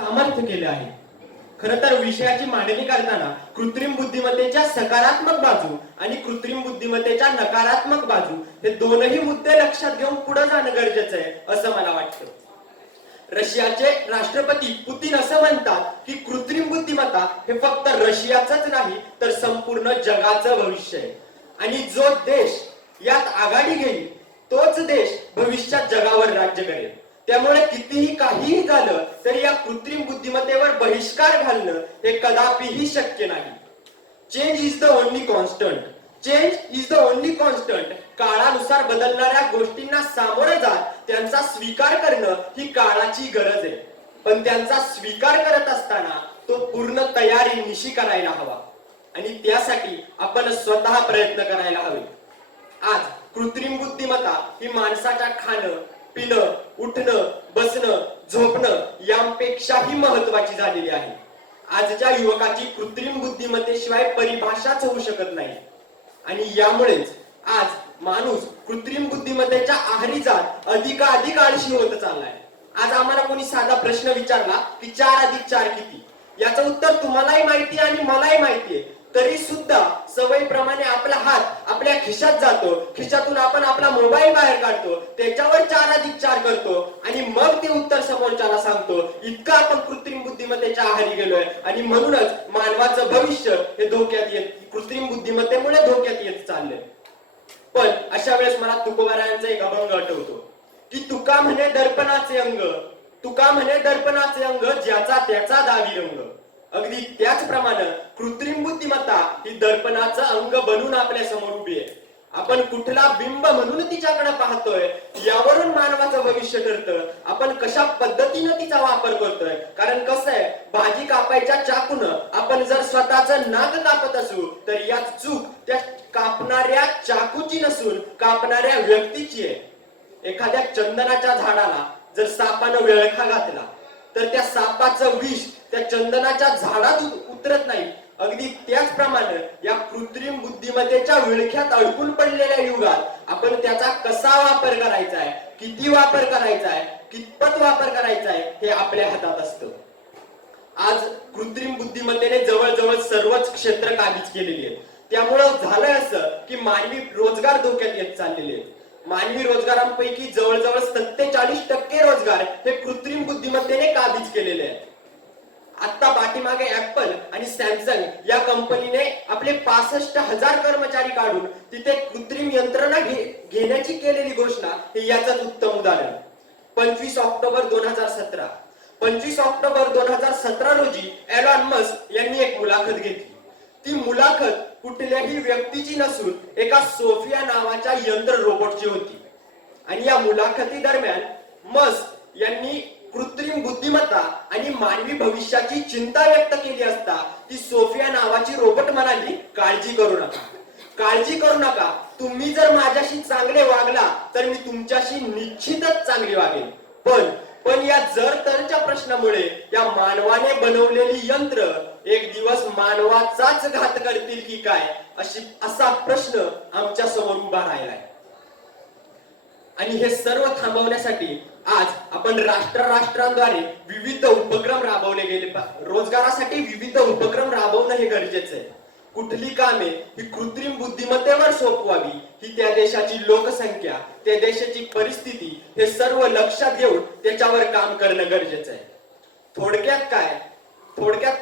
सामर्थ्य केले आहे. खरं तर विषयाची मांडणी करताना कृत्रिम बुद्धिमत्तेच्या सकारात्मक बाजू आणि कृत्रिम बुद्धिमत्तेच्या नकारात्मक बाजू हे दोनही मुद्दे लक्षात घेऊन पुढे जाणं गरजेचं आहे असं मला वाटतं. रशियाचे राष्ट्रपती पुतीन असं म्हणतात की कृत्रिम बुद्धिमत्ता हे फक्त रशियाचंच नाही तर संपूर्ण जगाचं भविष्य आहे आणि जो देश यात आघाडी घेईल तोच देश भविष्यात जगावर राज्य करेल. त्यामुळे कितीही काहीही झालं तरी या कृत्रिम बुद्धिमत्तेवर बहिष्कार घालणं हे कदापिही शक्य नाही. Change is the only constant. Change is the only constant. काळानुसार बदलणाऱ्या गोष्टींना सामोरे जात त्यांचा स्वीकार करणं ही काळाची गरज आहे. पण त्यांचा स्वीकार करत असताना तो पूर्ण तयारीनिशी करायला हवा आणि त्यासाठी आपण स्वतः प्रयत्न करायला हवे. आज कृत्रिम बुद्धिमत्ता ही माणसाच्या खाणं पिणं उठणं बसणं झोपणं यांपेक्षाही महत्वाची झालेली आहे. आजच्या युवकाची कृत्रिम बुद्धिमत्तेशिवाय परिभाषाच होऊ शकत नाही आणि यामुळेच आज माणूस कृत्रिम बुद्धिमत्तेच्या आहारी जात अधिकाधिक आळशी होत चाललाय. आज आम्हाला कोणी साधा प्रश्न विचारला की 4+4 किती, याचं उत्तर तुम्हालाही माहिती आणि मलाही माहितीये, तरी सुद्धा सवयीप्रमाणे आपला हात आपल्या खिशात जातो, खिशातून आपण आपला मोबाईल बाहेर काढतो, त्याच्यावर 4+4 करतो आणि मग ते उत्तर समोरच्याला सांगतो. इतकं आपण कृत्रिम बुद्धिमत्तेच्या आहारी गेलोय आणि म्हणूनच मानवाचं भविष्य हे धोक्यात येत कृत्रिम बुद्धिमत्तेमुळे धोक्यात येत चाललंय. पण अशा वेळेस मला तुकोबारायांचा एक अभंग आठवतो की तुका म्हणे दर्पणाचे अंग, तुका म्हणे दर्पणाचे अंग, ज्याचा त्याचा दावी रंग. अगदी त्याचप्रमाणे कृत्रिम बुद्धिमत्ता ही दर्पणाचं अंग बनून आपल्या समोर उभी आहे. आपण कुठला बिंब म्हणून तिच्याकडे पाहतोय यावरून मानवाचं भविष्य ठरतं. आपण कशा पद्धतीनं तिचा वापर करतोय. कारण कसं आहे, भाजी कापायच्या चाकून आपण जर स्वतःचं नाक कापत असू तर यात चूक त्या कापणाऱ्या चाकूची नसून कापणाऱ्या व्यक्तीची आहे. एखाद्या चंदनाच्या झाडाला जर सापानं वेळखा घातला तर त्या सापाचं विष त्या चंदनाच्या झाडात उतरत नाही. अगदी त्याचप्रमाणे या कृत्रिम बुद्धिमत्तेच्या विळख्यात अडकून पडलेल्या युगात आपण त्याचा कसा वापर करायचा आहे, किती वापर करायचा आहे, कितपत वापर करायचा आहे हे आपल्या हातात असतं. आज कृत्रिम बुद्धिमत्तेने जवळजवळ सर्वच क्षेत्र काबीज केलेली आहेत. त्यामुळं झालंय असं की मानवी रोजगार धोक्यात येत चाललेले आहेत. मानवी रोजगारांपैकी जवळजवळ 47% रोजगार हे कृत्रिम बुद्धिमत्तेने काबीज केलेले आहेत. आता पाठीमागे ऍपल आणि सॅमसंग या कंपनीने आपले 65,000 कर्मचारी काढून तिथे कृत्रिम यंत्रणा घेण्याची केलेली घोषणा हे याचंच उत्तम उदाहरण. 25 ऑक्टोबर 2017 रोजी एलॉन मस्क यांनी एक मुलाखत घेतली. ती मुलाखत कुठल्याही व्यक्तीची नसून एका सोफिया नावाच्या यंत्र रोबोटची होती आणि या मुलाखती दरम्यान मस्क यांनी कृत्रिम बुद्धिमत्ता आणि मानवी भविष्याची चिंता व्यक्त केली असता ती सोफिया नावाची रोबोट म्हणाली, काळजी करू नका, काळजी करू नका, तुम्ही जर माझ्याशी चांगले वागला तर मी तुमच्याशी निश्चितच चांगले वागेन. पण या जर तरच्या प्रश्नामुळे या मानवाने बनवलेली यंत्र एक दिवस मानवाचाच घात करतील की काय असा प्रश्न आमच्या समोर उभा राहिलाय. आणि हे सर्व थांबवण्यासाठी आज आपण राष्ट्रांद्वारे विविध उपक्रम राबवले गेले. रोजगारासाठी विविध उपक्रम राबवणं हे गरजेचं आहे. कुठली कामे ही कृत्रिम बुद्धिमत्तेवर सोपवावी ही त्या देशाची लोकसंख्या, त्या देशाची परिस्थिती हे सर्व लक्षात घेऊन त्याच्यावर काम करणं गरजेचं आहे. थोडक्यात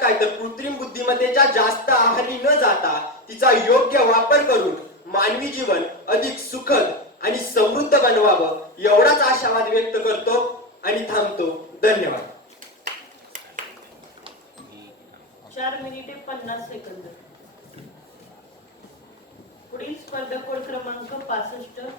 काय तर कृत्रिम बुद्धिमत्तेच्या जास्त आहारी न जाता तिचा योग्य वापर करून मानवी जीवन अधिक सुखद आणि समृद्ध बनवावं एवढाच आशावाद व्यक्त करतो आणि थांबतो. धन्यवाद. 4 मिनिटे 50 सेकंद. पुढील स्पर्धक कोड क्रमांक 65.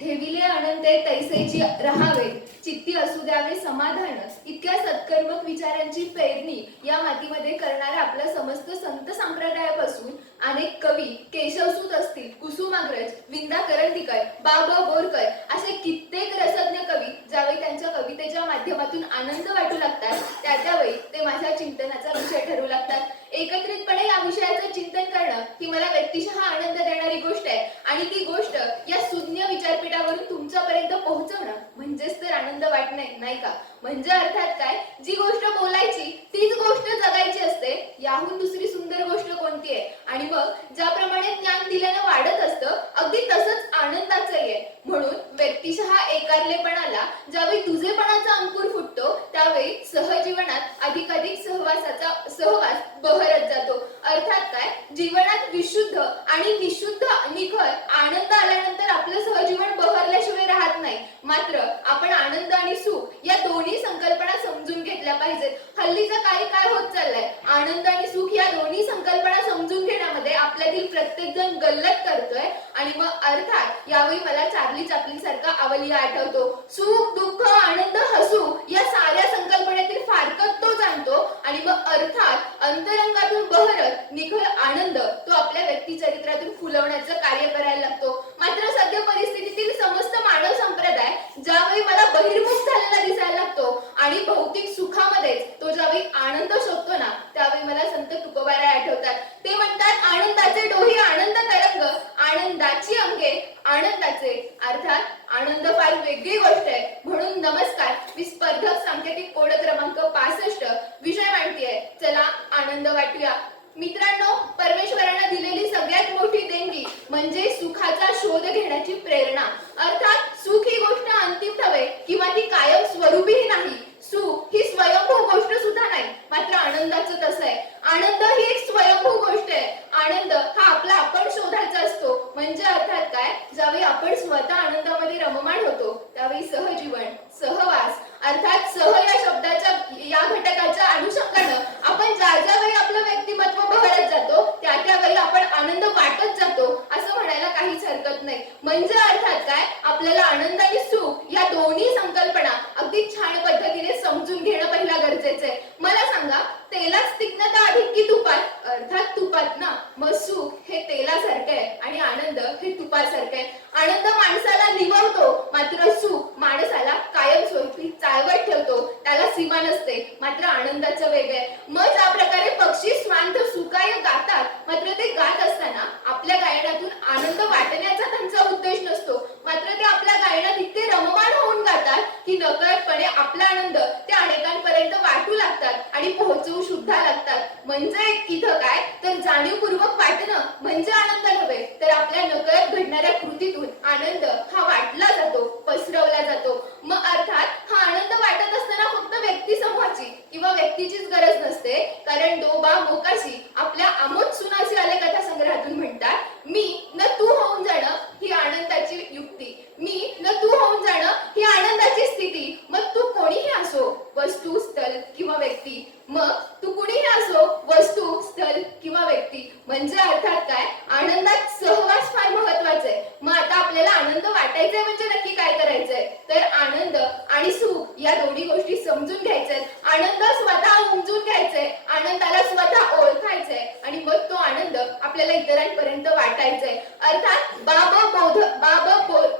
ठेविले अनंते तैसेची राहावे, चित्ती असू द्यावे समाधान. इतक्या सत्कर्मक विचारांची पेरणी या मातीमध्ये करणाऱ्या आपल्या समस्त संत संप्रदायापासून अनेक कवी केशवसूत असतील, कुसुमाग्रज, विंदा करंदीकर, बा ब बोरकर असे कित्येक रसज्ञ कवी ज्यावेळी त्यांच्या कवितेच्या माध्यमातून आनंद वाटू लागतात त्यावेळी ते माझ्या चिंतनाचा विषय ठरू लागतात. एकत्रितपणे या विषयाचं चिंतन करणं ही मला व्यक्तिशः आनंद देणारी गोष्ट आहे आणि ती गोष्ट या सुज्ञ विचारपीठावरून तुमच्यापर्यंत पोहोचवणं म्हणजेच तर आनंद वाटणे, नाही का? म्हणजे अर्थात काय, जी गोष्ट बोलायची तीच गोष्ट जगायची असते, याहून दुसरी सुंदर गोष्ट कोणती आहे? आणि मग ज्याप्रमाणे ज्ञान दिल्यानं वाढत असतं अगदी तसंच आनंदाचं आहे. म्हणून व्यक्तिशः एकारलेपणाला ज्यावेळी तुझेपणाचा अंकुर फुटतो त्यावेळी सहजीवनात अधिकाधिक सहवास बहरत जातो. अर्थात काय, जीवनात विशुद्ध आणि निशुद्ध निखळ आनंद आल्यानंतर आपलं सहजीवन बहरल्याशिवाय राहत नाही. मात्र आपण आनंद आणि सुख या दोन्ही संकल्पना समजून घेतल्या पाहिजेत. हल्लीचा काही काय होत चाललाय, आनंद आणि सुख या दोन्ही संकल्पना समजून घेण्यामध्ये आपल्यातील प्रत्येक जण गल्लत करतोय. आणि मग अर्थात यावेळी मला चार्ली चॅप्लिन सारखा अवलिया आठवतो. सुख, दुःख, आनंद, हसू या साऱ्या संकल्पनेतील फारकत तो जाणतो आणि मग अर्थात अंतरंगातून बहरत निखळ आनंद तो आपल्या व्यक्ती चरित्रातून फुलवण्याचं कार्य करायला लागतो. मात्र सध्या परिस्थितीतील समस्त मानव संप्रदाय ज्यावेळी मला बहिर्मुख झालेला दिसायला लागतो आणि भौतिक सुखामध्येच तो ज्यावेळी आनंद शोधतो ना त्यावेळी मला संत तुकोबाराय आठवतात. ते म्हणतात, आनंदाचे डोही आनंद तरंग, आनंदाची अंगे आनंदाचे. अर्थात आनंद फार वेगळी गोष्ट आहे. म्हणून नमस्कार, मी स्पर्धक सांकेतिक कोड क्रमांक 65 विषय मांडतीये. चला आनंद वाटूया. मित्रांनो, परमेश्वरानं दिलेली सगळ्यात मोठी देणगी म्हणजे सुखाचा शोध घेण्याची प्रेरणा. अर्थात सुख ही गोष्ट अंतिम ठवे किंवा ती कायम स्वरूपीही नाही. सुख ही स्वयंभू गोष्ट सुद्धा नाही. मात्र आनंदाचं तसं आहे. आनंद ही एक स्वयंभू गोष्ट आहे. आनंद हा आपला आपण शोधायचा असतो. म्हणजे अर्थात काय, ज्यावेळी आपण स्वतः आनंदामध्ये रममाण होतो त्यावेळी सहजीवन, सहवास अर्थात सह या शब्दाच्या या घटकाच्या अनुषंगानं आपण ज्या वेळी आपलं व्यक्तिमत्व बहरत जातो त्यावेळी आपण आनंद वाटत जातो असं म्हणायला काहीच हरकत नाही. म्हणजे अर्थात काय, आपल्याला आनंद आणि सुख या दोन्ही संकल्पना अगदी छान पद्धतीने समजून घेणं पहिला गरजेचं आहे. मला सांगा, तेलात तीक्ष्णता अधिक की तुपात? अर्थात तुपात ना. मग सुख हे तेलासारखं आहे आणि आनंद हे तुपासारखं आहे. आनंद माणसाला निवडतो, मात्र सुख माणसाला कायमस्वरूपी चालवत ठेवतो. त्याला सीमा नसते. मात्र आनंदाचं वेगळं आहे. मग ज्या प्रकारे पक्षी स्वांत सुखाय गातात, मात्र ते गात असताना आपल्या गायनातून आनंद वाटण्याचा त्यांचा उद्देश नसतो. मात्र ते आपल्या गायनात इतके रममाण होऊन गातात की नकळतपणे आपला आनंद त्या अनेकांपर्यंत वाटू लागतात आणि पोहोचवू सुद्धा लागतात. म्हणजे इथं काय, तर जाणीवपूर्वक वाटणं म्हणजे आनंद नव्हे, तर आपल्या नकळत घडणाऱ्या कृतीतून आनंद हा वाटला जातो, पसरवला जातो. मग अर्थात हा आनंद वाटत असताना फक्त व्यक्ती समूहाची किंवा व्यक्तीचीच गरज नसते. कारण डोबा मोकाशी आपल्या आमोद सुनासी आले कथा संग्रहातून म्हणतात, मी न तू होऊन जाणं ही आनंदाची युक्ती, मी न तू होऊन जाणं ही आनंदाची स्थिती. मग तू कोणीही असो, वस्तू, स्थल किंवा व्यक्ती. मग तू कुणीही असो, वस्तू, स्थल किंवा व्यक्ती. म्हणजे अर्थात काय, आनंदात सहवास फार महत्वाचा आहे. मग आता आपल्याला आनंद वाटायचाय म्हणजे नक्की काय करायचंय, तर आनंद आणि सुख या दोन्ही गोष्टी समजून घ्यायच्यात. आनंद स्वतः उमजून घ्यायचंय, आनंदाला स्वतः ओळखायचंय आणि मग तो आनंद आपल्याला इतरांपर्यंत वाटायचंय. अर्थात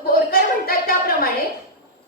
बोरकर म्हणतात त्याप्रमाणे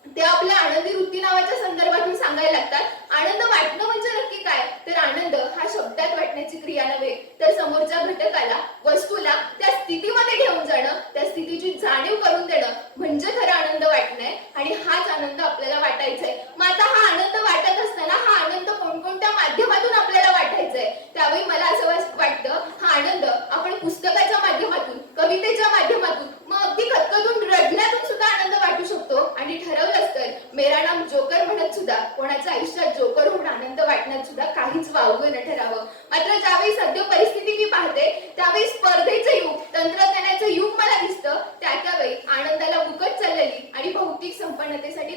ते आपल्या आनंदी वृत्ती नावाच्या संदर्भातून सांगायला लागतात. आनंद वाटणं म्हणजे नक्की काय, तर आनंद हा शब्दात वाटण्याची क्रिया नव्हे, तर समोरच्या घटकाला, वस्तूला त्या स्थितीमध्ये घेऊन जाणं, त्या स्थितीची जाणीव करून देणं म्हणजे खरा आनंद वाटणं. आणि हाच आनंद आपल्याला वाटायचा आहे. मग आता हा आनंद वाटत असताना हा आनंद कोणकोणत्या माध्यमातून आपल्याला वाटायचा आहे, त्यावेळी मला असं वाटतं, हा आनंद आपण पुस्तकाच्या माध्यमातून, कवितेच्या माध्यमातून, मग अगदी खतखतून रडण्यातून सुद्धा आनंद वाटू शकतो. आणि ठरवलंच तर मेरा नाम जोकर म्हणत सुद्धा कोणाच्या आयुष्यात जोकर होऊन आनंद वाटण्यात सुद्धा काहीच वावगं न ठरावं. मात्र ज्यावेळी सध्या परिस्थिती मी पाहते त्यावेळी स्पर्धेचं युग, तंत्रज्ञानाचं युग मला दिसतं. त्यावेळी आनंदाला मुकत चाललेली आणि भौतिक संपन्नतेसाठी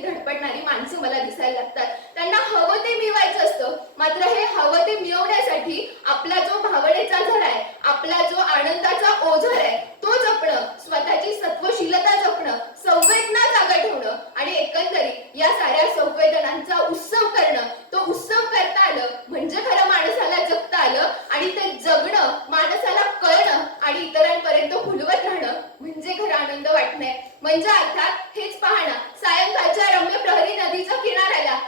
म्हणजे अर्थात हेच पाहणं सायंकाळच्या रम्य प्रहरी नदीच्या किनाऱ्याला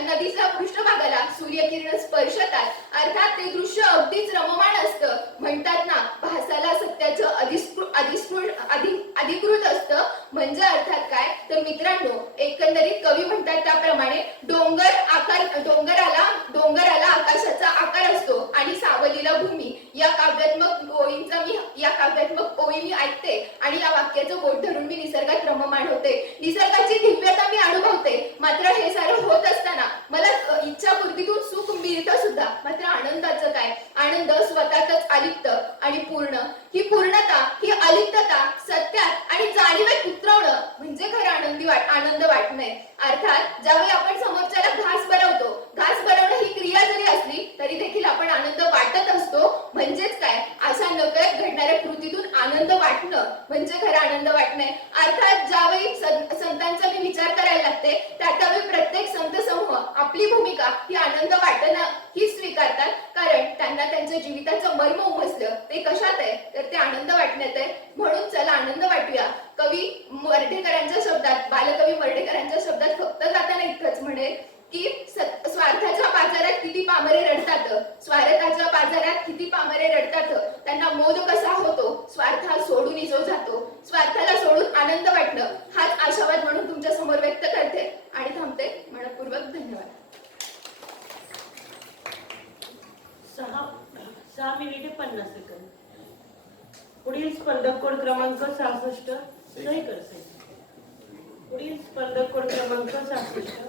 नदीच्या पृष्ठभागाला सूर्यकिरण स्पर्शतात अर्थात ते दृश्य अगदीच रममाण असतं. म्हणतात ना भासाला सत्याचं अधिकृत असतं. म्हणजे अर्थात काय तर मित्रांनो एकंदरीत कवी म्हणतात त्याप्रमाणे डोंगराला आकाशाचा आकार असतो आणि सावलीला भूमी. या काव्यात्मक ओळी मी ऐकते आणि या वाक्याचं बोट धरून मी निसर्गात रममाण होते. निसर्गाची दिव्यता मी अनुभवते. मात्र हे सारं होत असताना मला इच्छापूर्तीतून सुख मिळतं सुद्धा. मात्र आनंदाचं काय? आनंद स्वतःतच अलिप्त आणि पूर्ण. ही पूर्णता ही अलिप्तता सत्यात आणि जाणीवेत उतरवणं म्हणजे खरं आनंद वाटणे. अर्थात ज्यावेळी आपण समोरच्याला घास भरवणं ही क्रिया जरी असली तरी देखील आपण आनंद वाटत असतो. म्हणजेच काय अशा नकळत घडणाऱ्या कृतीतून आनंद वाटणं म्हणजे खरं आनंद वाटणे. अर्थात ज्यावेळी संतांचा मी विचार करायला लागते त्यावेळी प्रत्येक संत समूह आपली भूमिका ही आनंद वाटणं ही स्वीकारतात. कारण त्यांना त्यांच्या जीविताचं मर्म उमजलं ते कशात आहे तर ते आनंद वाटण्यात आहे. म्हणून चला आनंद वाटूया. बालकवी मर्ढेकरांच्या शब्दात फक्त जाताना इतकंच म्हणेल की स्वार्थाच्या बाजारात किती पामरे रडतात त्यांना मोद कसा होतो स्वार्था सोडून जो जातो. स्वार्थाला सोडून आनंद वाटणं हाच आशावाद म्हणून तुमच्या समोर व्यक्त करते आणि थांबते. मनपूर्वक धन्यवाद. 6 मिनिटे 50 सेकंद. पुढील स्पर्धक कोड क्रमांक 66 सही कर सही. पुढील स्पर्धक कोड क्रमांक 66.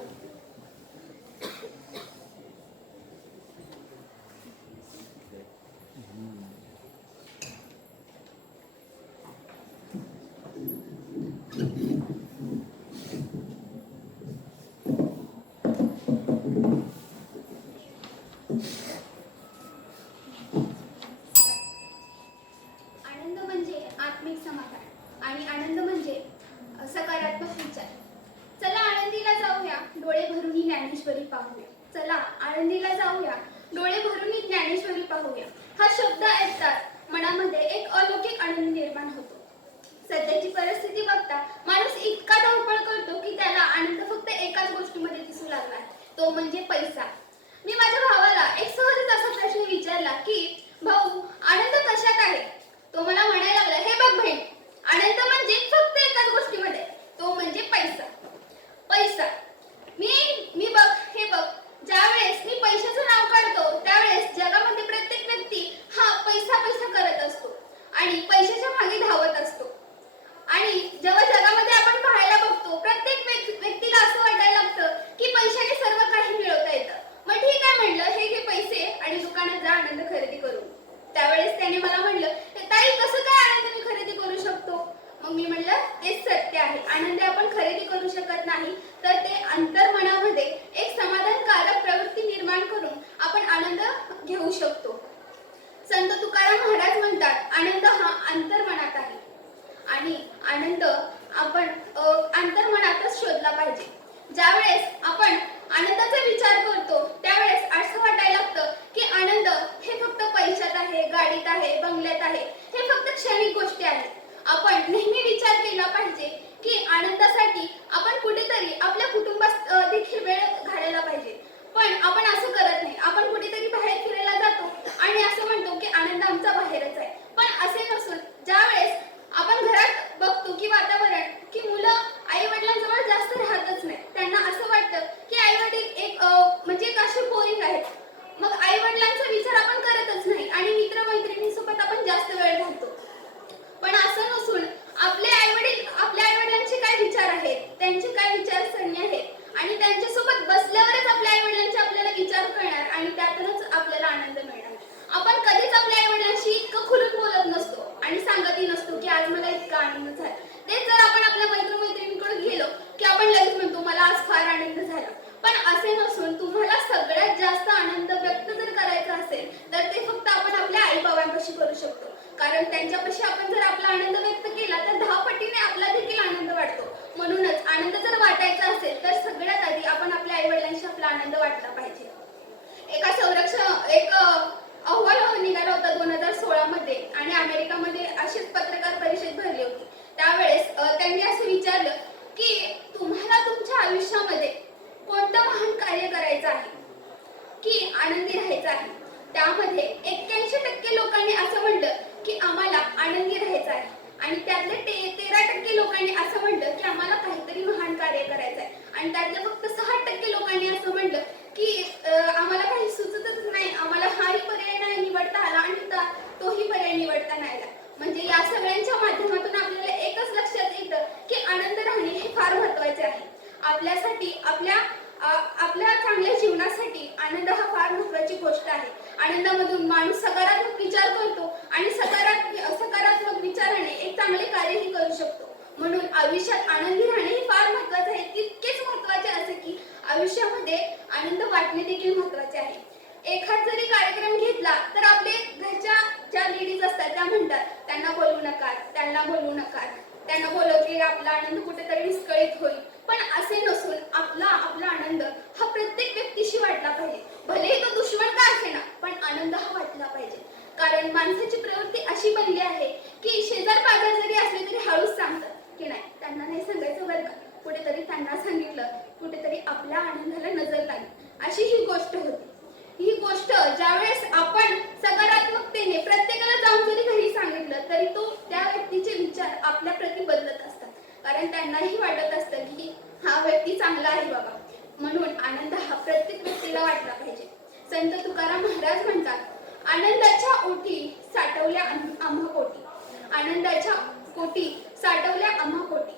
आनंद म्हणजे आत्मिक समाधान आणि आनंद म्हणजे सकारात्मक विचार. चला आनंदीला जाऊया डोळे भरून ही ज्ञानेश्वरी पाहूया. चला आनंदीला जाऊया डोळे भरून ही ज्ञानेश्वरी पाहूया. हा शब्द ऐकताच मनामध्ये एक अलौकिक आनंद निर्माण होतो. सध्याची परिस्थिती बघता माणूस इतका धावपळ करतो की त्याला आनंद फक्त एकाच गोष्टीमध्ये दिसू लागला, तो म्हणजे पैसा. मी माझ्या भावाला एक सहजच असा प्रश्न विचारला की भाऊ आनंद कशात आहे. तो मला म्हणायला लागला हे बघ बहीण आनंद म्हणजे फक्त एकाच गोष्टीमध्ये, तो म्हणजे पैसा. पैसा मी बघ हे बघ ज्या वेळेस मी पैशाचं नाव काढतो त्यावेळेस जगामध्ये प्रत्येक व्यक्ती हा पैसा पैसा करत असतो आणि पैशाच्या मागे धावत असतो. आणि जेव्हा जगामध्ये आपण पाहायला बघतो प्रत्येक व्यक्तीला असं वाटायला लागतं की पैशाने सर्व काही मिळवता येतं. मग ठीक आहे म्हणलं हे घे पैसे आणि दुकानात जा आनंद खरेदी करू. त्यावेळेस त्याने मला म्हणलं ताई कसं काय आनंद मी खरेदी करू शकतो. मग मी म्हणलं तेच सत्य आहे. आनंद आपण खरेदी करू शकत नाही तर ते अंतर्मनामध्ये एक समाधानकारक प्रवृत्ती निर्माण करून आपण आनंद घेऊ शकतो. संत तुकाराम महाराज म्हणतात आनंद हा अंतर्मनात आहे आणि आनंद आपण अंतर्मनातच शोधला पाहिजे. ज्यावेळेस आपण आनंदाचा विचार करतो त्यावेळेस असं वाटायला लागतं की आनंद हे फक्त पैशात आहे, गाडीत आहे, बंगल्यात आहे, हे फक्त क्षणिक गोष्टी आहेत. आपण नेहमी विचार केला पाहिजे की आनंदासाठी आपण कुठेतरी आपल्या कुटुंबात देखील वेळ घालायला पाहिजे. पण आपण असं करत नाही. आपण कुठेतरी बाहेर फिरायला जातो आणि असं म्हणतो की आनंद आमचा बाहेरच आहे. पण असे नसून ज्यावेळेस आपण घरात बघतो की वातावरण की मुलं आई वडिलांजवळ जास्त राहतच नाही. त्यांना असं वाटतं की आई वडील म्हणजे एक असे बोरिंग आहेत. मग आई वडिलांचा विचार आपण करतच नाही आणि मित्रमैत्रिणींसोबत आपण जास्त वेळ घालतो. पण असं आणि त्यातले 13% लोकांनी असं म्हटलं की आम्हाला काहीतरी महान कार्य करायचं आहे आणि त्यातल्या फक्त 6% लोकांनी असं म्हटलं की आम्हाला काही सुचतच नाही, आम्हाला हाही पर्याय नाही निवडता आला आणि तोही पर्याय निवडता नाही आला. म्हणजे या सगळ्यांच्या माध्यमातून आपल्याला एकच लक्षात येतं की आनंद राहणे हे फार महत्त्वाचे आहे. आपल्यासाठी आपल्या चांगल्या जीवनासाठी आनंद हा फार महत्त्वाची गोष्ट आहे. आनंदामधून माणूस सकारात्मक विचार करतो आणि सकारात्मक विचाराने एक चांगले कार्यही करू शकतो. म्हणून आयुष्यात आनंदी राहणे हे फार महत्त्वाचे आहे. तितकेच महत्त्वाचे असे की आयुष्यामध्ये आनंद वाटणे देखील महत्त्वाचे आहे. एखाद जरी कार्यक्रम घेतला तर आपले घरच्या ज्या लेडीज असतात त्या म्हणतात त्यांना बोलवू नका, त्यांना बोलवले आपला आनंद कुठेतरी विस्कळीत होईल. पण असे नसून आपला आनंद हा प्रत्येक व्यक्तीशी वाटला पाहिजे. भले तो दुश्मन का असेना पण आनंद हा वाटला पाहिजे. कारण माणसाची प्रवृत्ती अशी बनली आहे की शेजार पाजार जरी असले तरी हळूच सांगतात की नाही त्यांना नाही सांगायचं बरं का, कुठेतरी त्यांना सांगितलं कुठेतरी आपल्या आनंदाला नजर लागली, अशी ही गोष्ट होती. ही गोष्ट ज्यावेळेस आपण सकारात्मकतेने प्रत्येकाला जाऊन जरी घरी सांगितलं तरी त्या व्यक्तीचे विचार आपल्या प्रती बदलत असतात. कारण त्यांनाही वाटत असतं की हा व्यक्ती चांगला आहे बाबा. म्हणून आनंद हा प्रत्येक व्यक्तीला वाटला पाहिजे. संत तुकाराम महाराज म्हणतात, आनंदाच्या ओठी साठवल्या आम्हा कोटी, आनंदाच्या कोटी साठवल्या आम्हा कोटी.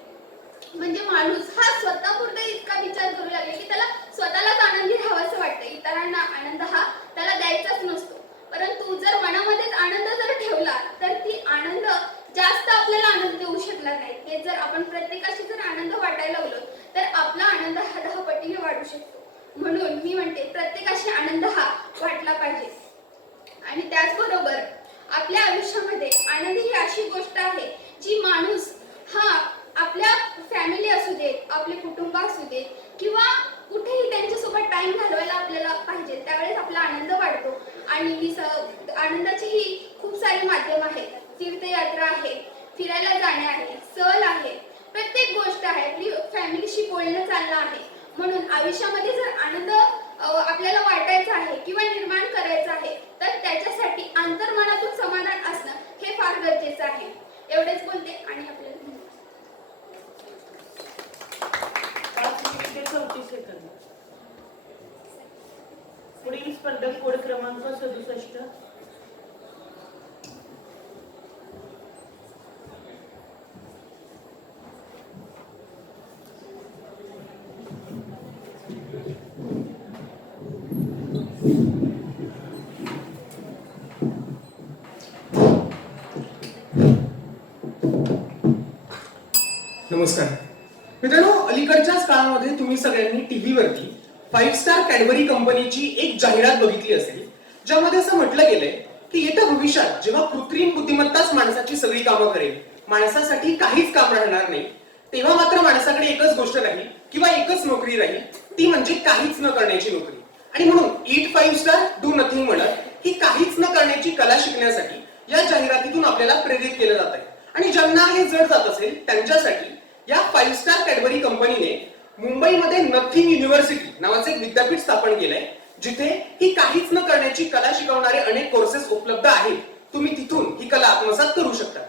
म्हणजे माणूस हा स्वतःपुरता इतका विचार करू लागले की त्याला स्वतःलाच आनंदी राहावंसं वाटतं, इतरांना आनंद हा त्याला द्यायचाच नसतो. परंतु जर मनामध्येच आनंद जर ठेवला तर ती आनंद जास्त आपल्याला आनंद देऊ शकणार नाही. ते जर आपण प्रत्येकाशी जर आनंद वाटायला लागलो तर आपला आनंद हा 10 पटीने वाढू शकतो. म्हणून मी म्हणते प्रत्येकाशी आनंद हा वाटला पाहिजे. आणि त्याचबरोबर आपल्या आयुष्यामध्ये आनंद ही अशी गोष्ट आहे जी माणूस हा आपल्या फॅमिली असू दे, आपले कुटुंब असू दे किंवा कुठेही त्यांच्यासोबत टाइम घालवायला आपल्याला पाहिजे, त्यावेळेस आपला आनंद वाढतो. आणि आनंदाची ही खूप सारी माध्यम आहेत. तीर्थयात्रा आहे, फिरायला जाणे आहे, सहल आहे, प्रत्येक गोष्ट आहे, आपली फॅमिलीशी बोलणं चालणं आहे. म्हणून आयुष्यामध्ये जर आनंद आपल्याला वाटायचा आहे किंवा निर्माण करायचा आहे तर त्याच्यासाठी अंतर्मनातून समाधान असणं हे फार गरजेचं आहे. एवढेच बोलते आणि आपल्याला 5 मिनिटे 34 सेकंद. पुढील स्पर्धक कोड क्रमांक 67. नमस्कार मित्रांनो, अलीकडच्याच काळामध्ये तुम्ही सगळ्यांनी टीव्हीवरती 5 स्टार कॅडबरी कंपनीची एक जाहिरात बघितली असेल, ज्यामध्ये असं म्हटलं गेलंय की येत्या भविष्यात जेव्हा कृत्रिम बुद्धिमत्ताच माणसाची सगळी कामं करेल, माणसासाठी काहीच काम राहणार नाही, तेव्हा मात्र माणसाकडे एकच गोष्ट राहील किंवा एकच नोकरी राहील, ती म्हणजे काहीच न करण्याची नोकरी. आणि म्हणून ईट 5 स्टार डू नथिंग म्हणत ही काहीच न करण्याची कला शिकण्यासाठी या जाहिरातीतून आपल्याला प्रेरित केलं जात आहे. आणि ज्यांना हे जड जात असेल त्यांच्यासाठी या 5 स्टार कॅडबरी कंपनीने मुंबईमध्ये नथिंग युनिव्हर्सिटी नावाचे एक विद्यापीठ स्थापन केलंय, जिथे ही काहीच न करण्याची कला शिकवणारे अनेक कोर्सेस उपलब्ध आहेत. तुम्ही तिथून ही कला आत्मसात करू शकता.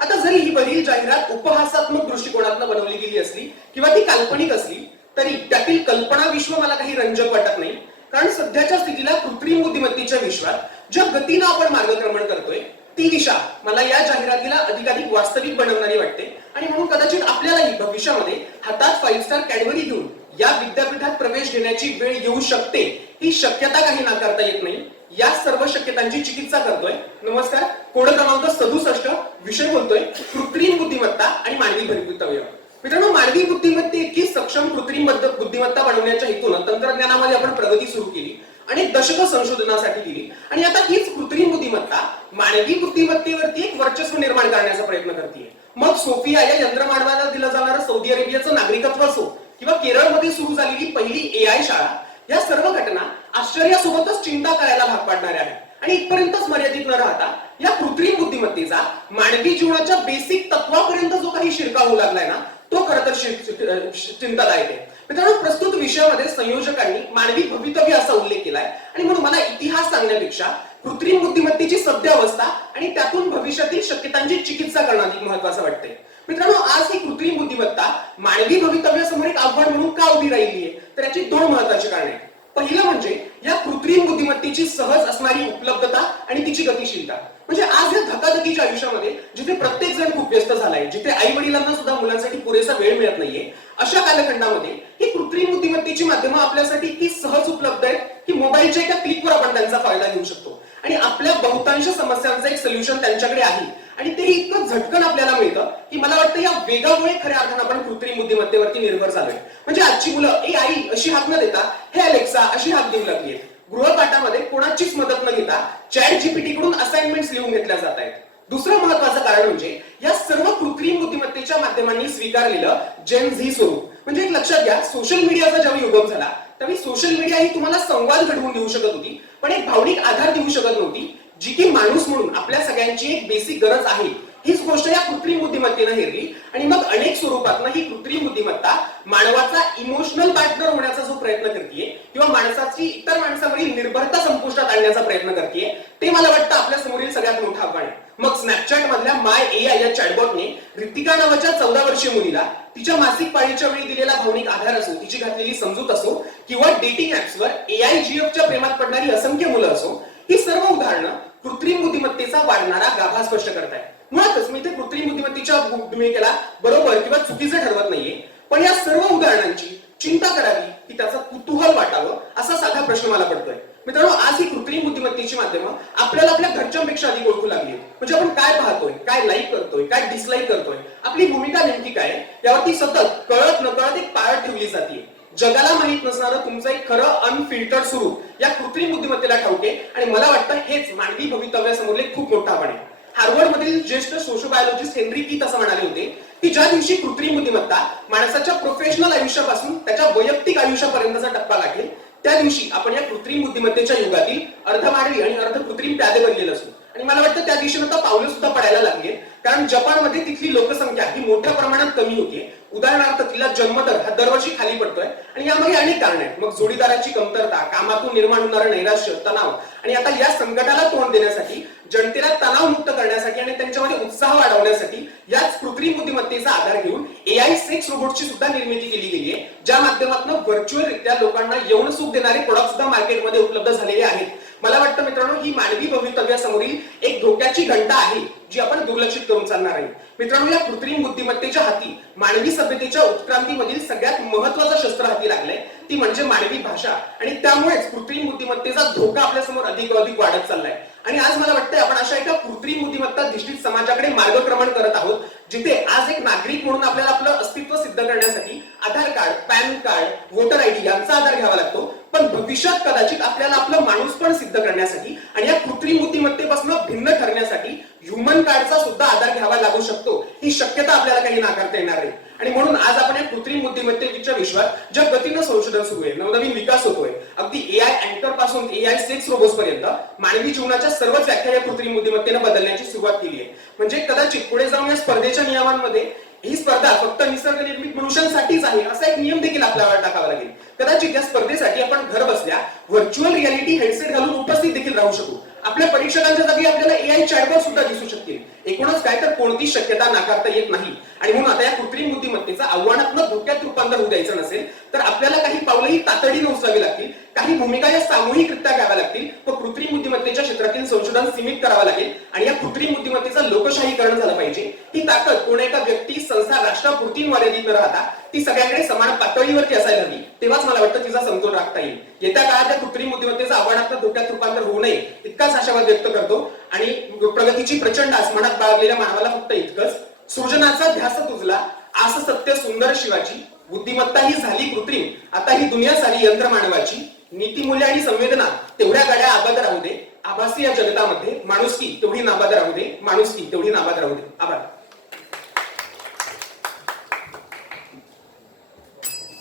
आता जरी ही वरील जाहिरात उपहासात्मक दृष्टिकोनातून बनवली गेली असली किंवा ती काल्पनिक असली तरी त्यातील कल्पना विश्व मला काही रंजक वाटत नाही. कारण सध्याच्या स्थितीला कृत्रिम बुद्धिमत्तेच्या विश्वात ज्या गतीनं आपण मार्गक्रमण करतोय ती दिशा मला या जाहिरातीला अधिकाधिक वास्तविक बनवणारी वाटते. आणि म्हणून कदाचित आपल्यालाही भविष्यामध्ये हातात 5 स्टार कॅडबरी घेऊन या विद्यापीठात प्रवेश घेण्याची वेळ येऊ शकते, ही शक्यता काही नाकारता येत नाही. या सर्व शक्यतांची चिकित्सा करतोय. नमस्कार, कोड क्रमांक 67, विषय बोलतोय कृत्रिम बुद्धिमत्ता आणि मानवी भवितव्य. मित्रांनो, मानवी बुद्धिमत्ता इतकी सक्षम कृत्रिम बुद्धिमत्ता बनवण्याच्या हेतून तंत्रज्ञानामध्ये आपण प्रगती सुरू केली, अनेक दशकं संशोधनासाठी दिली आणि आता हीच कृत्रिम बुद्धिमत्ता मानवी बुद्धिमत्तेवरती एक वर्चस्व निर्माण करण्याचा प्रयत्न करते. मग सोफिया या यंत्रमानवाला दिलं जाणारं सौदी अरेबियाचं नागरिकत्व असो किंवा केरळमध्ये सुरू झालेली पहिली AI शाळा, या सर्व घटना आश्चर्यासोबतच चिंता करायला भाग पाडणाऱ्या आहेत. आणि इथपर्यंतच मर्यादित न राहता या कृत्रिम बुद्धिमत्तेचा मानवी जीवनाच्या बेसिक तत्वापर्यंत जो काही शिरकाव होऊ लागलाय ना, तो खरं तर चिंतादायक आहे. मित्रांनो, प्रस्तुत विषयामध्ये संयोजकांनी मानवी भवितव्य असा उल्लेख केलाय आणि म्हणून मला इतिहास सांगण्यापेक्षा कृत्रिम बुद्धिमत्तेची सद्य अवस्था आणि त्यातून भविष्यातील शक्यतांची चिकित्सा करणं अधिक महत्वाचं वाटतंय. मित्रांनो, आज ही कृत्रिम बुद्धिमत्ता मानवी भवितव्यासमोर एक आव्हान म्हणून का उभी राहिली आहे, तर याची दोन महत्वाची कारणे आहेत. पहिलं म्हणजे या कृत्रिम बुद्धिमत्तेची सहज असणारी उपलब्धता आणि तिची गतिशीलता. म्हणजे आज या धकाधकीच्या आयुष्यामध्ये जिथे प्रत्येक जण खूप व्यस्त झालाय, जिथे आई वडिलांना सुद्धा मुलांसाठी पुरेसा वेळ मिळत नाहीये, अशा कालखंडामध्ये ही कृत्रिम बुद्धिमत्तेची माध्यमं आपल्यासाठी इतकी सहज उपलब्ध आहेत की मोबाईलच्या एका क्लिकवर आपण त्यांचा फायदा घेऊ शकतो आणि आपल्या बहुतांश समस्यांचं एक सोल्युशन त्यांच्याकडे आहे आणि ते इतकं झटकन आपल्याला मिळतं की मला वाटतं या वेगामुळे खऱ्या अर्थानं आपण कृत्रिम बुद्धिमत्तेवरती निर्भर झालोय. म्हणजे आजची मुलं ए आई अशी हाक न देता हे अलेक्सा अशी हाक देऊ लागली. गृहपाठामध्ये कोणाचीच मदत न घेता चॅट जीपीटी कडून असाइनमेंट्स लिहून घेतल्या जात आहेत. दुसरं महत्वाचं कारण म्हणजे या सर्व कृत्रिम बुद्धिमत्तेच्या माध्यमांनी स्वीकारलेलं जेन झी स्वरूप. म्हणजे एक लक्षात घ्या, सोशल मीडियाचा जेव्हा युगम झाला त्यावेळी सोशल मीडिया ही तुम्हाला संवाद घडवून देऊ शकत होती, पण एक भावनिक आधार देऊ शकत नव्हती, जी की माणूस म्हणून आपल्या सगळ्यांची एक बेसिक गरज आहे. हीच गोष्ट या कृत्रिम बुद्धिमत्तेनं हेरली आणि मग अनेक स्वरूपातनं ही कृत्रिम बुद्धिमत्ता मानवाचा इमोशनल पार्टनर होण्याचा जो प्रयत्न करतेय किंवा माणसाची इतर माणसावरील निर्भरता संपुष्टात आणण्याचा प्रयत्न करतेय, ते मला वाटतं आपल्या समोरील सगळ्यात मोठं आव्हान आहे. मग स्नॅपचॅट मधल्या माय एआय या चॅटबॉटने रितिका नावाच्या 14 वर्षीय मुलीला तिच्या मासिक पाळीच्या वेळी दिलेला भावनिक आधार असो, तिची घातलेली समजूत असो किंवा डेटिंग ऍप्सवर एआयजीएफच्या प्रेमात पडणारी असंख्य मुलं असो, ही सर्व उदाहरणं कृत्रिम बुद्धिमत्तेचा वाढणारा गाभा स्पष्ट करतायत. मुळातच मी इथे कृत्रिम बुद्धिमत्तेच्या भूमिकेला बरोबर किंवा चुकीचं ठरवत नाहीये, पण या सर्व उदाहरणांची चिंता करावी की त्याचं कुतूहल वाटावं असा साधा प्रश्न मला पडतोय. मित्रांनो, आज ही कृत्रिम बुद्धिमत्तेची माध्यमं आपल्याला आपल्या घरच्यांपेक्षा अधिक ओळखू लागली. म्हणजे आपण काय पाहतोय, काय लाईक करतोय, काय डिसलाईक करतोय, आपली भूमिका नेमकी काय यावरती सतत कळत नकळत एक पाळत ठेवली जाते. जगाला माहित नसणारं तुमचं एक खरं अनफिल्टर्ड स्वरूप या कृत्रिम बुद्धिमत्तेला ठाऊके आणि मला वाटतं हेच मानवी भवितव्यासमोर खूप मोठं आव्हान आहे. हार्वर्ड मधील ज्येष्ठ सोशोबायोलॉजिस्ट हेनरी कीथ असं म्हणाले होते की ज्या दिवशी कृत्रिम बुद्धिमत्ता माणसाच्या प्रोफेशनल आयुष्यापासून त्याच्या वैयक्तिक आयुष्यापर्यंतचा टप्पा गाठेल, त्या दिवशी आपण या कृत्रिम बुद्धिमत्तेच्या युगातील अर्धमानवी आणि अर्धकृत्रिम प्यादे बनलेलं असू. आणि मला वाटतं त्या दिशेनं आता पावलं सुद्धा पडायला लागली, कारण जपानमध्ये तिथली लोकसंख्या ही मोठ्या प्रमाणात कमी होतीये. उदाहरणार्थ तिला जन्मदर हा दरवर्षी खाली पडतोय आणि यामागे अनेक कारण आहेत. मग जोडीदाराची कमतरता, कामातून निर्माण होणारं नैराश्य, तणाव आणि आता या संकटाला तोंड देण्यासाठी, जनतेला तणावमुक्त करण्यासाठी आणि त्यांच्यामध्ये उत्साह वाढवण्यासाठी याच कृत्रिम बुद्धिमत्तेचा आधार घेऊन एआय सेक्स रोबोटची सुद्धा निर्मिती केली गेली आहे, ज्या माध्यमातून व्हर्च्युअल रित्या लोकांना यौन सुख देणारे प्रोडक्ट सुद्धा मार्केटमध्ये उपलब्ध झालेले आहेत. मला वाटतं मित्रांनो, ही मानवी भवितव्यासमोरील एक धोक्याची घंटा आहे जी आपण दुर्लक्षित करून चालणार आहे. मित्रांनो, या कृत्रिम बुद्धिमत्तेच्या हाती मानवी सभ्यतेच्या उत्क्रांतीमधील सगळ्यात महत्वाचं शस्त्र हाती लागलंय, ती म्हणजे मानवी भाषा. आणि त्यामुळेच कृत्रिम बुद्धिमत्तेचा धोका आपल्या समोर अधिक वाढत चाललाय. आणि आज मला वाटतंय आपण अशा एका कृत्रिम बुद्धिमत्ता धिष्ठित समाजाकडे मार्गक्रमण करत आहोत, जिथे आज एक नागरिक म्हणून आपल्याला आपलं अस्तित्व सिद्ध करण्यासाठी Aadhaar card, PAN card, voter ID यांचा आधार घ्यावा लागतो, पण भविष्यात कदाचित आपल्याला आपलं माणूस पण सिद्ध करण्यासाठी आणि या कृत्रिम बुद्धिमत्तेपासून भिन्न ठरण्यासाठी ह्युमन कार्डचा सुद्धा आधार घ्यावा लागू शकतो. ही शक्यता आपल्याला काही नाकारता येणार नाही. आणि म्हणून आज आपण या कृत्रिम बुद्धिमत्तेच्या विश्वात ज्या गतीनं संशोधन सुरू आहे, नवनवीन विकास होतोय, अगदी एआय अँकर पासून एआय सेक्स रोबोट्स पर्यंत मानवी जीवनाच्या सर्वच व्याख्या या कृत्रिम बुद्धिमत्तेनं बदलण्याची सुरुवात केली आहे. म्हणजे कदाचित पुढे जाऊन या स्पर्धेच्या नियमांमध्ये ही स्पर्धा फक्त निसर्ग निर्मित मनुष्यांसाठीच आहे असा एक नियम देखील आपल्याला टाकावा लागेल. कदाचित या स्पर्धेसाठी आपण घर बसल्या व्हर्च्युअल रियालिटी हेडसेट घालून उपस्थित देखील राहू शकू. आपल्या परीक्षकांच्या जागी आपल्याला एआय चॅटबॉट सुद्धा दिसू शकतील. एकूणच काय तर कोणतीच शक्यता नाकारता येत नाही. आणि म्हणून आता या कृत्रिम बुद्धिमत्तेचा आव्हानात्मक धोक्यात रूपांतर होऊ द्यायचं नसेल तर आपल्याला काही पावलंही तातडीने उचलावी लागतील, काही भूमिका या सामूहिकरित्या घ्याव्या लागतील व कृत्रिम बुद्धिमत्तेच्या क्षेत्रातील संशोधन सीमित करावं लागेल आणि या कृत्रिम बुद्धिमत्तेचं लोकशाहीकरण झालं पाहिजे. ही ताकद कोणा एका व्यक्ती, संस्था, राष्ट्रापुरती मर्यादित न राहता ती सगळ्यांकडे समान पातळीवरती असायला हवी. तेव्हाच मला वाटतं तिचा समतोल राखता येईल. येत्या काळात या कृत्रिम बुद्धिमत्तेचं आव्हानात्मक धोक्यात रूपांतर होऊ नये इतकाच आशावाद व्यक्त करतो आणि प्रगतीची प्रचंड आस मनात बाळगलेल्या मानवाला फक्त इतकंच, सृजनाचा ध्यास तुझला, आस सत्य सुंदर शिवाची, बुद्धिमत्ता ही झाली कृत्रिम, आता ही दुनिया सारी यंत्र मानवाची, नीतिमूल्य आणि संवेदना तेवढ्या गाड्या आबाद राहू दे, आभासी या जगतामध्ये माणुसकी तेवढी नाबाद राहू दे, माणुसकी तेवढी नाबाद राहू दे. आभार.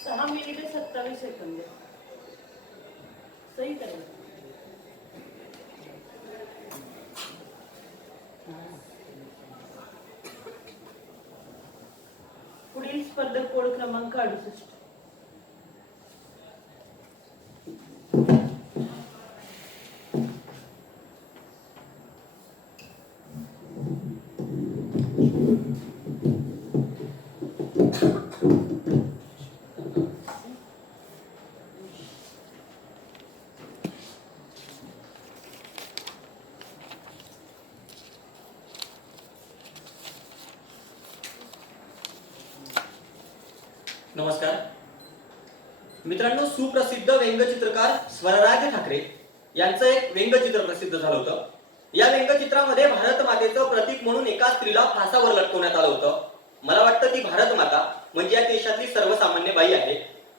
6 मिनिटे 27 सेकंद. सही करेल. पुढील स्पर्धक कोड क्रमांक 68. नमस्कार मित्रांनो, सुप्रसिद्ध व्यंगचित्रकार स्वरराज ठाकरे यांचं एक व्यंगचित्र प्रसिद्ध झालं होतं. या व्यंगचित्रामध्ये भारत मातेचं प्रतीक म्हणून एका स्त्रीला फासावर लटकवण्यात आलं होतं. मला वाटतं ती भारत माता म्हणजे या देशातली सर्वसामान्य बाई आहे,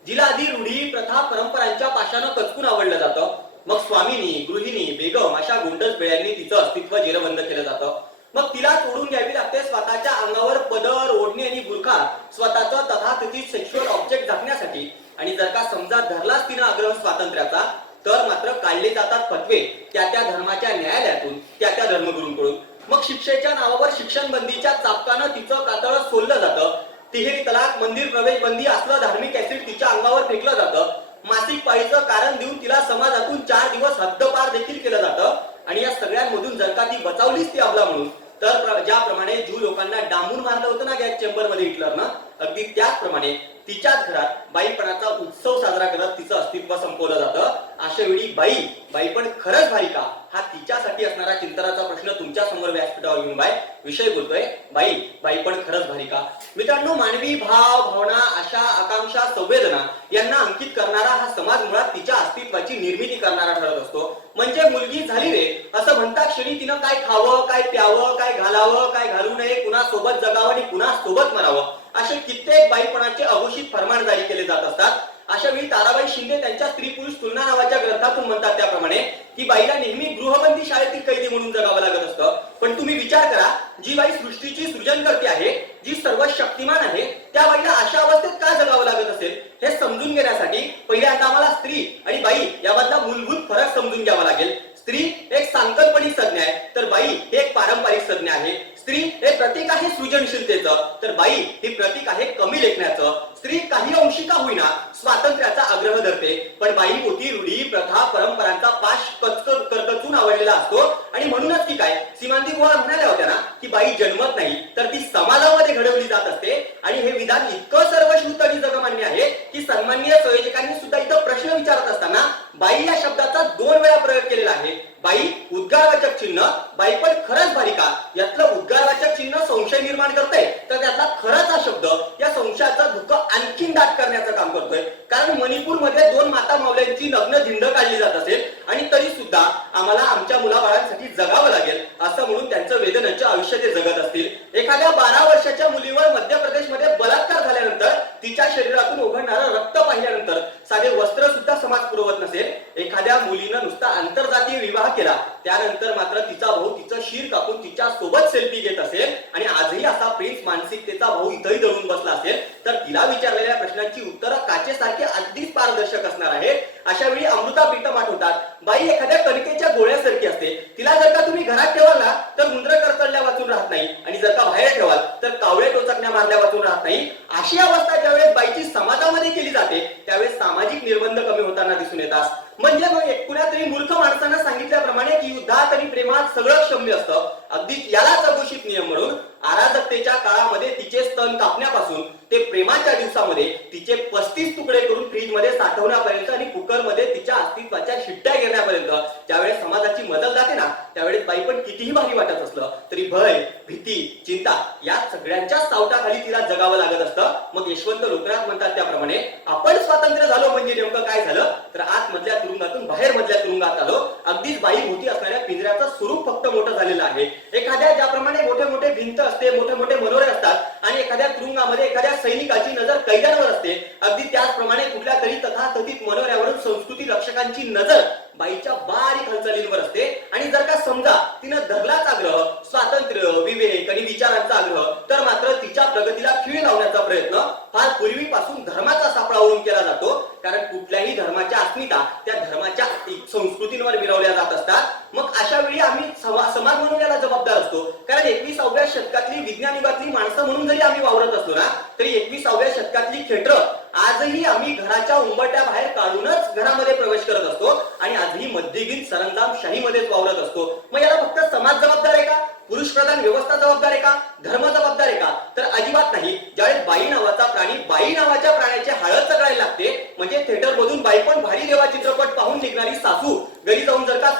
जिला आधी रूढी प्रथा परंपरांच्या पाशानं कचकून आवडलं जातं. मग स्वामिनी, गृहिणी, बेगम अशा गोंडस बेळ्यांनी तिचं अस्तित्व जेरबंद केलं जातं. मग तिला तोडून घ्यावी लागते स्वतःच्या अंगावर पदर, ओढणी आणि बुरखा, स्वतःचं तथाकथित सेक्शुअल ऑब्जेक्ट झाकण्यासाठी. आणि जर का समजा धरलाच तिनं आग्रह स्वातंत्र्याचा, तर मात्र काढले जातात फतवे त्या त्या धर्माच्या न्यायालयातून, त्या त्या धर्मगुरूंकडून. मग शिक्षेच्या नावावर शिक्षण बंदीच्या चापकानं तिचं कातळ सोललं जातं. तिहेरी तलाक, मंदिर प्रवेश बंदी असलं धार्मिक ऍसिड तिच्या अंगावर फेकलं जातं. मासिक पाळीचं कारण देऊन तिला समाजातून 4 दिवस हद्दपार देखील केलं जातं. आणि या सगळ्यांमधून जर का ती बचावलीच ती अबला म्हणून, तर ज्याप्रमाणे ज्यू लोकांना डांबून मारलं होतं ना गॅस चेंबर मध्ये हिटलरनं, अगदी त्याचप्रमाणे तिच्याच घरात बाईपणाचा उत्सव साजरा करत तिचं अस्तित्व संपवलं जातं. अशा वेळी बाई पण खरंच भारी का, हा तिच्यासाठी असणारा चिंतनाचा प्रश्न तुमच्या समोर व्यासपीठावर घेऊन विषय बोलतोय. बाई पण खरंच भारी का. मित्रांनो, मानवी भाव, भावना, आशा, आकांक्षा, संवेदना यांना अंकित करणारा हा समाज मुळात तिच्या अस्तित्वाची निर्मिती करणारा ठरत असतो. म्हणजे मुलगी झाली रे असं म्हणता क्षणी तिनं काय खावं, काय प्यावं, काय घालावं, काय घालू नये, कुणा सोबत जगावं आणि कुणा सोबत मरावं, असे कित्येक बाईपणाचे अघोषित फरमान जारी केले जात असतात. अशा वेळी ताराबाई शिंदे त्यांच्या स्त्री पुरुष तुलना नावाच्या ग्रंथातून म्हणतात त्याप्रमाणे की बाईला नेहमी गृहबंदी शाळेतील कैदी म्हणून जगावं लागत असतं. पण तुम्ही विचार करा, जी बाई सृष्टीची सृजनकर्ती आहे, जी सर्व शक्तिमान आहे, त्या बाईला अशा अवस्थेत का जगावं लागत असेल हे समजून घेण्यासाठी पहिल्यांदा आम्हाला स्त्री आणि बाई यामधला मूलभूत फरक समजून घ्यावा लागेल. स्त्री एक सांकल्पनिक संज्ञा आहे, तर बाई हे एक पारंपरिक संज्ञा आहे. स्त्री हे प्रतीक आहे सृजनशीलतेचं, तर बाई ही प्रतीक आहे कमी लेखण्याचं. स्त्री काही अंशी का होईना स्वातंत्र्याचा आग्रह धरते, पण बाई पोटी रूढी, प्रथा, परंपरांचा पाश करकचून आवडलेला असतो. आणि म्हणूनच की काय सीमांती बुवा म्हणाल्या होत्या ना की बाई जन्मत नाही, तर ती समाजामध्ये घडवली जात असते. आणि हे विधान इतकं सर्वश्रुत आणि जगमान्य आहे की सन्माननीय संयोजकांनी सुद्धा इथं प्रश्न विचारत असताना बाई या शब्दाचा 2 वेळा प्रयोग केलेला आहे. बाई उद्गारवाचक चिन्ह, बाई पण खरंच भारी का, यातलं उद्गारवाचक चिन्ह संशय निर्माण करतंय, तर त्यातला खरंच हा शब्द या संशयाचं धुकं आणखीन दाट करण्याचं काम करतोय. कारण मणिपूरमध्ये 2 माता मावल्यांची लग्न झिंड काढली जात असेल आणि तरी सुद्धा आम्हाला आमच्या मुलाबाळांसाठी जगावं लागेल असं म्हणून त्यांचं वेदनेचं आयुष्य ते जगत असतील. एखाद्या 12 वर्षाच्या मुलीवर मध्य प्रदेशमध्ये बलात्कार झाल्यानंतर तिच्या शरीरातून ओघळणारं रक्त पाहिल्यानंतर साधे वस्त्र सुद्धा समाज पुरवत नसेल. एखाद्या मुलीनं नुसता आंतरजातीय विवाह केला, त्यानंतर मात्र तिचा भाऊ तिचं शीर कापून तिच्या सोबत सेल्फी घेत असेल आणि आजही असा प्रिन्स मानसिकतेचा भाऊ इथंही दळून बसला असेल, तर तिला विचारलेल्या प्रश्नांची उत्तरं काचेसारखी अगदीच पारदर्शक असणार आहेत. अशा वेळी अमृता प्रीतम आठवतात. बाई एखाद्या कणकेच्या गोळ्यासारखी असते. तिला जर का तुम्ही घरात ठेवाल ना तर मुंद्र करचडल्या वाचून राहत नाही, आणि जर का बाहेर ठेवाल तर कावळे टोचकण्या मारल्या वाचून राहत नाही. अशी अवस्था ज्यावेळेस बाईची समाजामध्ये केली जाते त्यावेळेस सामाजिक निर्बंध कमी होताना दिसून येतात. म्हणजे मग कुण्या तरी मूर्ख माणसानं सांगितल्याप्रमाणे की युद्धात आणि प्रेमात सगळं क्षम्य असतं. अगदी यालाच अघोषित नियम म्हणून अराजकतेच्या काळामध्ये तिचे स्तन कापण्यापासून ते प्रेमाच्या दिवसामध्ये तिचे 35 तुकडे करून फ्रीजमध्ये साठवण्यापर्यंत आणि कुकरमध्ये तिच्या अस्तित्वाच्या शिट्ट्या घेण्यापर्यंत ज्यावेळेस समाजाची मदत जाते ना, त्यावेळेस बाई पण कितीही भारी वाटत असलं तरी भय, भीती, चिंता या सगळ्यांच्या सावटाखाली तिला जगावं लागत असतं. मग यशवंत लोकनाथ म्हणतात त्याप्रमाणे आपण स्वातंत्र्य झालो म्हणजे नेमकं काय झालं, तर आतमधल्या तुरुंगातून बाहेर मधल्या तुरुंगात आलो. अगदीच बाई भोवती असणाऱ्या पिंजऱ्याचं स्वरूप फक्त मोठं झालेलं आहे. एखाद्या ज्याप्रमाणे मोठे मोठे भिंत असते, मोठे मोठे मनोरे असतात आणि एखाद्या तुरुंगामध्ये एखाद्या सैनिकाची नजर कैद्यांवर असते, अगदी त्याचप्रमाणे कुठल्या तरी तथाकथित मनोऱ्यावरून संस्कृती रक्षकांची नजर बाईच्या बारीक हालचालींवर असते. आणि जर का समजा तिनं धरलाच आग्रह, स्वातंत्र्य, विवेक आणि विचारांचा आग्रह, तर मात्र तिच्या प्रगतीला खीळ लावण्याचा प्रयत्न फार पूर्वीपासून धर्माचा सापळा ओढून केला जातो. कारण कुठल्याही धर्माच्या अस्मिता त्या धर्माच्या संस्कृतींवर मिरवल्या जात असतात. मग अशा वेळी आम्ही समाज म्हणून याला जबाबदार असतो. कारण 21व्या शतकातली विज्ञान युगातली माणसं म्हणून जरी आम्ही वावरत असलो ना, तरी 21व्या शतकातली खेटर आजही आम्ही घराच्या उंबरट्या बाहेर काढूनच घरामध्ये प्रवेश करत असतो आणि आजही मध्ययुगीन सरंजाम शाहीमध्येच वावरत असतो. मग याला फक्त समाज जबाबदार आहे का, पुरुष प्रधान व्यवस्था जबाबदार आहे का, धर्म जबाबदार आहे का, तर अजिबात नाही. ज्यावेळेस बाई नावाचा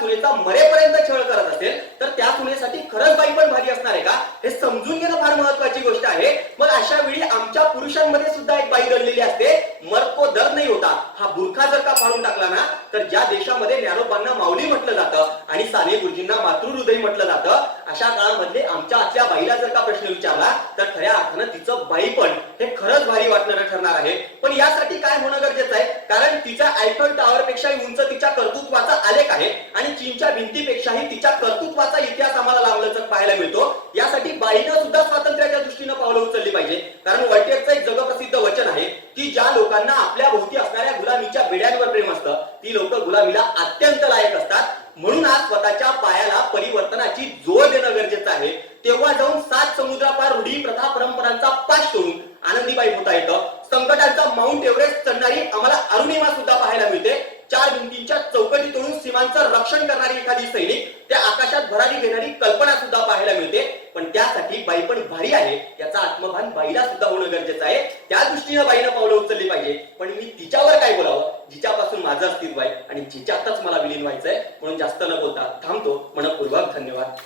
सुनेचा मरेपर्यंत छळ करत असेल तर त्या सुनेसाठी खरंच बाई पण भारी असणार आहे का, हे समजून घेणं फार महत्वाची गोष्ट आहे. मग अशा वेळी आमच्या पुरुषांमध्ये सुद्धा एक बाई दडलेली असते, मर्द को दर्द नाही होता. हा बुरखा जर का फाडून टाकला ना, तर ज्या देशामध्ये ज्ञानोबांना माऊली म्हटलं जातं आणि साने गुरुजींना मातृहृदय म्हटलं जातं, अशा काळामधले आमच्या आतल्या बाईला जर का प्रश्न विचारला तर खऱ्या अर्थानं तिचं बाई पण हे खरंच भारी वाटणारं ठरणार आहे. पण यासाठी काय होणं गरजेचं आहे, कारण तिच्या आयफेल टॉवर पेक्षाही उंच तिच्या कर्तृत्वाचा आलेख आहे आणि चीनच्या भिंतीपेक्षाही तिच्या कर्तृत्वाचा इतिहास आम्हाला लांबलचक पाहायला मिळतो. यासाठी बाईनं सुद्धा स्वातंत्र्याच्या दृष्टीनं पावलं उचलली पाहिजे. कारण व्हॉल्टेअरचं एक जगप्रसिद्ध वचन आहे की ज्या लोकांना आपल्या भोवती असणाऱ्या गुलामीच्या बेड्यांवर प्रेम असतं ती लोक गुलामीला अत्यंत लायक असतात. म्हणून आज स्वतःच्या पायाला परिवर्तनाची जोड देणं गरजेचं आहे. तेव्हा जाऊन 7 समुद्रापार रूढी प्रथा परंपरांचा पाश करून आनंदीबाई होता येतं. संकटांचा माउंट एव्हरेस्ट चढणारी आम्हाला अरुणिमा सुद्धा पाहायला मिळते. 4 भिंतींच्या चौकटी तोडून सीमांचं रक्षण करणारी एखादी सैनिक, त्या आकाशात भरारी घेणारी कल्पना सुद्धा पाहायला मिळते. पण त्यासाठी बाई पण भारी आहे याचा आत्मभान बाईला सुद्धा होणं गरजेचं आहे. त्या दृष्टीनं बाईनं पावलं उचलली पाहिजे. पण मी तिच्यावर काय बोलावं जिच्यापासून माझं अस्तित्व आहे आणि जिच्यातच मला विलीन व्हायचंय. म्हणून जास्त न बोलता थांबतो. मनपूर्वक धन्यवाद.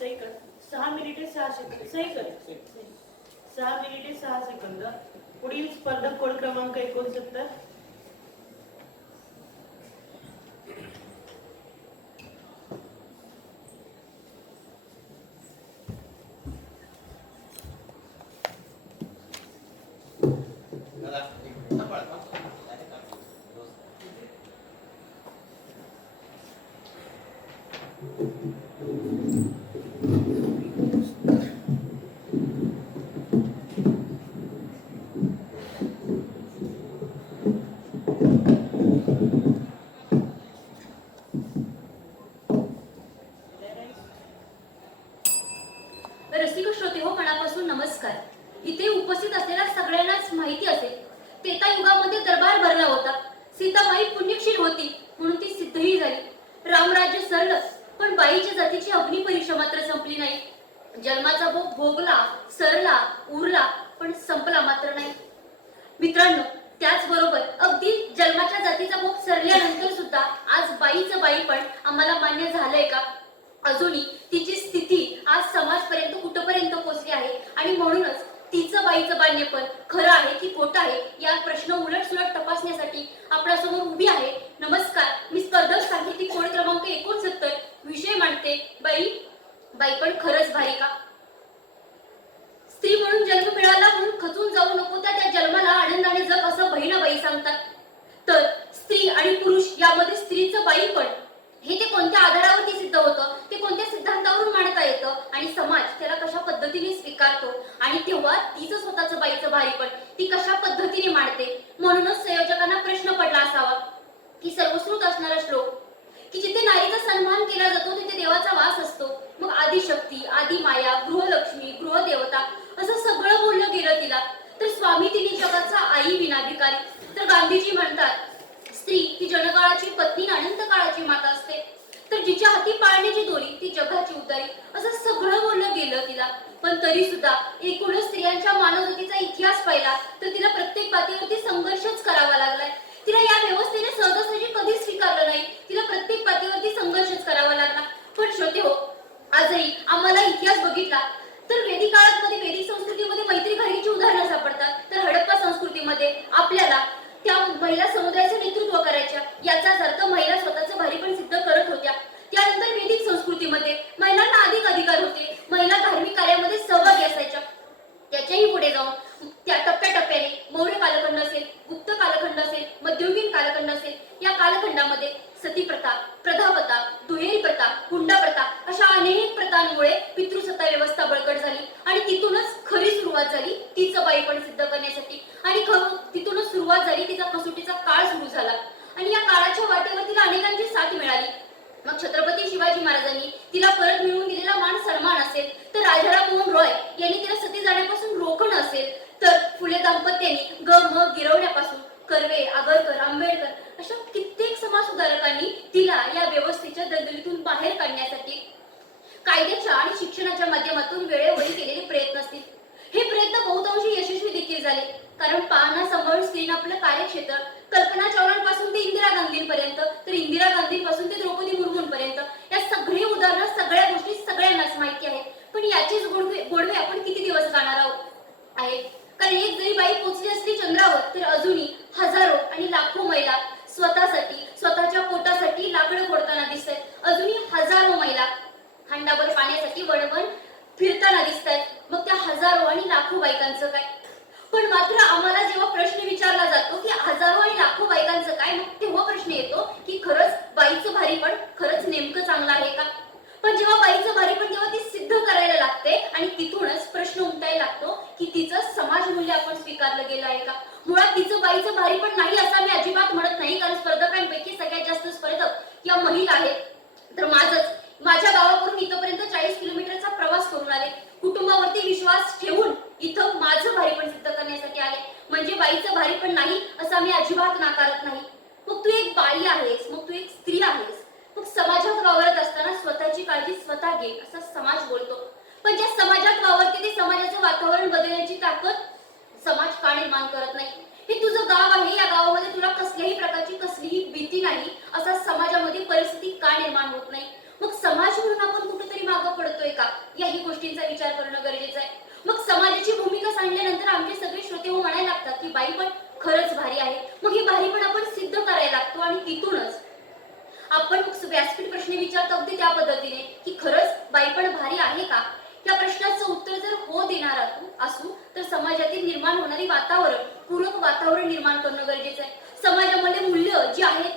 सही कर. 6 मिनिटे 6 सेकंद. सही कर. 6 मिनिटे 6 सेकंद. पुढील स्पर्धक कोड क्रमांक 69. रसिक श्रोते हो, मनापासून नमस्कार. इथे उपस्थित असलेल्या सगळ्यांनाच माहिती असेल, त्रेतायुगामध्ये दरबार भरला होता. सीताबाई पुण्यशील होती म्हणून ती सिद्धही झाली. रामराज्य सरलं, पण बाईच्या जातीची अग्निपरीक्षा मात्र संपली नाही. जन्माचा भोग भोगला, सरला, उरला, पण संपला मात्र नाही. मित्रांनो, त्याचबरोबर अगदी जन्माच्या जातीचा भोग सरल्यानंतर सुद्धा आज बाईचं बाई पण आम्हाला मान्य झालंय का? अजूनही तिची स्थिती आज समाजपर्यंत कुठपर्यंत पोहोचली आहे आणि म्हणूनच तिचं बाईचं बाण्य पण खरं आहे की खोटं आहे या प्रश्न उलटसुलट तपासण्यासाठी आपल्यासमोर उभी आहे. नमस्कार, मी स्पर्धक सांकेतिक कोड क्रमांक 69 विषय मांडते, बाई पण खरंच भारी का? स्त्री म्हणून जन्म मिळाला म्हणून खचून जाऊ नको, त्या जन्माला आनंदाने जग असं बहिणाबाई सांगतात. तर स्त्री आणि पुरुष यामध्ये स्त्रीचं बाई पण हे ते कोणत्या आधारावरती सिद्ध होतं, ते कोणत्या सिद्धांतावरून मांडता येतं आणि समाज त्याला कशा पद्धतीने स्वीकारतो आणि तेव्हा तिचं स्वतःचं बाईचं भारी पण ती कशा पद्धतीने मांडते. म्हणूनच संयोजकांना प्रश्न पडला असावा की सर्वश्रुत असणारा श्लोक की जिथे नारीचा सन्मान केला जातो तिथे देवाचा वास असतो. मग आदिशक्ती, आदिमाया, गृहलक्ष्मी, गृहदेवता असं सगळं बोललं गेलं तिला. तर स्वामी तिने जगाचा आई विनाभिकारी. तर गांधीजी म्हणतात स्त्री ही जनकाळाची पत्नी, अनंत काळाची माता असते. तर जिच्या हाती पाळण्याची दोरी ती जगाची उतारी. असं सगळं बोललं गेलं तिला. पण तरी सुद्धा एकूणच स्त्रियांच्या मानवजातीचा इतिहास पाहिला तर तिला प्रत्येक पातळीवरती संघर्षच करावा लागलाय. तिला या व्यवस्थेने सहजासहजी कधीच स्वीकारलं नाही. तिला प्रत्येक पातळीवरती संघर्षच करावा लागला. पण श्रोते हो, आजही आम्हाला इतिहास बघितला तर वैदिक काळामध्ये, वैदिक संस्कृतीमध्ये मैत्री घालण्याची उदाहरणं सापडतात. तर हडप्पा संस्कृतीमध्ये आपल्याला त्या महिला समुदायाचं नेतृत्व करायच्या, याचाच अर्थ महिला स्वतःचं भारीपण सिद्ध करत होत्या. त्यानंतर वैदिक संस्कृतीमध्ये महिलांना अधिक अधिकार होते. महिला धार्मिक कार्यामध्ये सहभागी असायच्या. त्याच्याही पुढे जाऊन त्या टप्प्याटप्प्याने मौर्य कालखंड असेल, गुप्त कालखंड असेल, मध्ययुगीन कालखंड असेल, या कालखंडामध्ये सतीप्रथा, प्रधाप्रथा, दुहेरी प्रथा, हुंडा प्रथा अशा अनेक प्रथांमुळे पितृसत्ता व्यवस्था बळकट झाली आणि तिथूनच खरी सुरुवात झाली तिचं बाईपण सिद्ध करण्यासाठी. आणि तिथूनच सुरुवात झाली तिचा कसोटीचा काळ सुरू झाला आणि या काळाच्या वाटेवर तिला अनेकांची साथ मिळाली. मग छत्रपती शिवाजी महाराजांनी तिला परत मिळवून दिलेला मान सन्मान असेल, तर राजाराम मोहन रॉय यांनी तिला सती जाण्यापासून रोखणं असेल, तर फुले दाम्पत्यांनी म गिरवण्यापासून कर्वे, आगरकर, आंबेडकर अशा कित्येक समाजसुधारकांनी तिला या व्यवस्थेच्या दलदलीतून बाहेर काढण्यासाठी कायद्याच्या आणि शिक्षणाच्या माध्यमातून वेळोवेळी केलेले प्रयत्न असतील. हे प्रयत्न बहुतांशी यशस्वी देखील झाले. कारण पाहणा सांभाळून स्त्रीनं आपलं कार्यक्षेत्र कल्पना चावलांपासून ते इंदिरा गांधींपर्यंत, तर इंदिरा गांधींपासून ते द्रौपदी मुर्मूंपर्यंत या सगळी उदाहरणं, सगळ्या गोष्टी सगळ्यांनाच माहिती आहेत. पण याचेच गोडवे आपण किती दिवस गाणार आहोत आहेत? कारण एक जरी बाई पोचली असली चंद्रावर, तर अजूनही हजारो आणि लाखो महिला स्वतःसाठी, स्वतःच्या पोटासाठी लाकडं फोडताना दिसत आहेत. अजूनही हजारो महिला खंडाभर पाण्यासाठी वणवण फिरताना दिसत आहेत. मग त्या हजारो आणि लाखो बायकांचं काय? पण मात्र आम्हाला जेव्हा प्रश्न विचारला जातो की हजारो आणि लाखो बायकांचं काय, मग तेव्हा प्रश्न येतो की खरंच बाईचं भारीपण खरंच नेमकं चांगलं आहे का? पण जेव्हा बाईचं भारीपण जेव्हा ती सिद्ध करायला लागते आणि तिथूनच प्रश्न उमटायला लागतो की तिचं समाज मूल्य आपण स्वीकारलं गेलं आहे का? मुळात तिचं बाईचं भारीपण नाही असं मी अजिबात म्हणत नाही, कारण स्पर्धकांपैकी सगळ्यात जास्त स्पर्धक या महिला आहेत. तर माझ्या गावावरून इथपर्यंत 40 किलोमीटरचा प्रवास करून आले, कुटुंबावरती विश्वास ठेवून इथं माझं भारीपण सिद्ध करण्यासाठी आले. म्हणजे बाईचं भारीपण नाही असं आम्ही अजिबात नाकारत नाही. मग तू एक बाई आहेस, मग तू एक स्त्री आहेस, मग समाजात वावरत असताना स्वतःची काळजी स्वतः घे असा समाज बोलतो. पण ज्या समाजात वावरते ते समाजाचं वातावरण बदलण्याची ताकद समाज का निर्माण करत नाही? हे तुझं गाव आहे, या गावामध्ये तुला कसल्याही प्रकारची कसलीही भीती नाही असा समाजामध्ये परिस्थिती का निर्माण होत नाही? मग समाज म्हणून आपण कुठेतरी मागं पडतोय का, याही गोष्टींचा विचार करणं गरजेचं आहे. मग समाजाची भूमिका सांडल्यानंतर आमचे सगळे श्रोते हो म्हणायला लागतात की बाई पण खरंच भारी आहे. मग ही भारी पण आपण सिद्ध करायला लागतो आणि तिथूनच आपण व्यासपीठ प्रश्न विचारतो अगदी त्या पद्धतीने की खरंच बाईपण भारी आहे का? या प्रश्नाचं उत्तर जर हो देणार असू तर समाजातील निर्माण होणारी पूरक वातावरण निर्माण करणं गरजेचं आहे. समाजामध्ये मूल्य जी आहेत